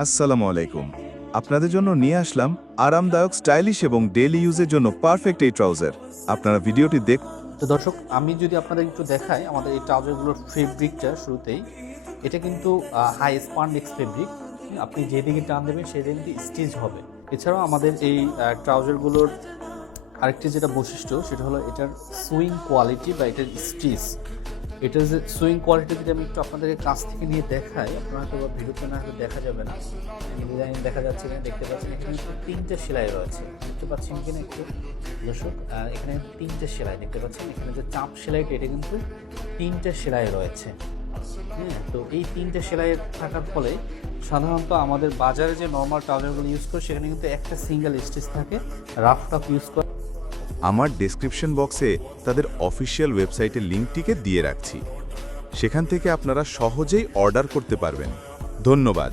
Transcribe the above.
আসসালামু আলাইকুম। আপনাদের জন্য নিয়ে আসলাম আরামদায়ক স্টাইলিশ এবং ডেইলি ইউজের জন্য পারফেক্ট এই ট্রাউজার। আপনারা ভিডিওটি দেখ তো দর্শক, আমি যদি আপনাদের একটু দেখাই, আমাদের এই ট্রাউজারগুলোর ফেব্রিকটা শুরুতেই। এটা কিন্তু হাই স্পান্ডেক্স ফেব্রিক আপনি যেদিকে টান দেবেন সেদিকে কিন্তু স্টিচ হবে। এছাড়াও আমাদের এই ট্রাউজারগুলোর আরেকটি যেটা বৈশিষ্ট্য, সেটা হলো এটার সুইং কোয়ালিটি বা এটার স্টিচ এটার যে সুইং কোয়ালিটি যদি আমি একটু আপনাদেরকে কাছ থেকে নিয়ে দেখাই, আপনারা বা ভিডিওতে না হয়তো দেখা যাবে না। ডিজাইন দেখা যাচ্ছে কিনা দেখতে পাচ্ছেন এখানে কিন্তু তিনটে সেলাই রয়েছে। দেখতে পাচ্ছেন কিনা একটু? দর্শক এখানে তিনটে সেলাই দেখতে পাচ্ছেন। এখানে যে চাপ সেলাইটা এটা কিন্তু তিনটে সেলাই রয়েছে। হ্যাঁ তো এই তিনটে সেলাই থাকার ফলে সাধারণত আমাদের বাজারে যে নর্মাল ট্রাউজারগুলো ইউজ করে, সেখানে কিন্তু একটা সিঙ্গেল স্টিচ থাকে রাফ টাফ ইউজ করে। আমার ডেসক্রিপশন বক্সে তাদের অফিসিয়াল ওয়েবসাইটের লিঙ্কটিকে দিয়ে রাখছি। সেখান থেকে আপনারা সহজেই অর্ডার করতে পারবেন। ধন্যবাদ।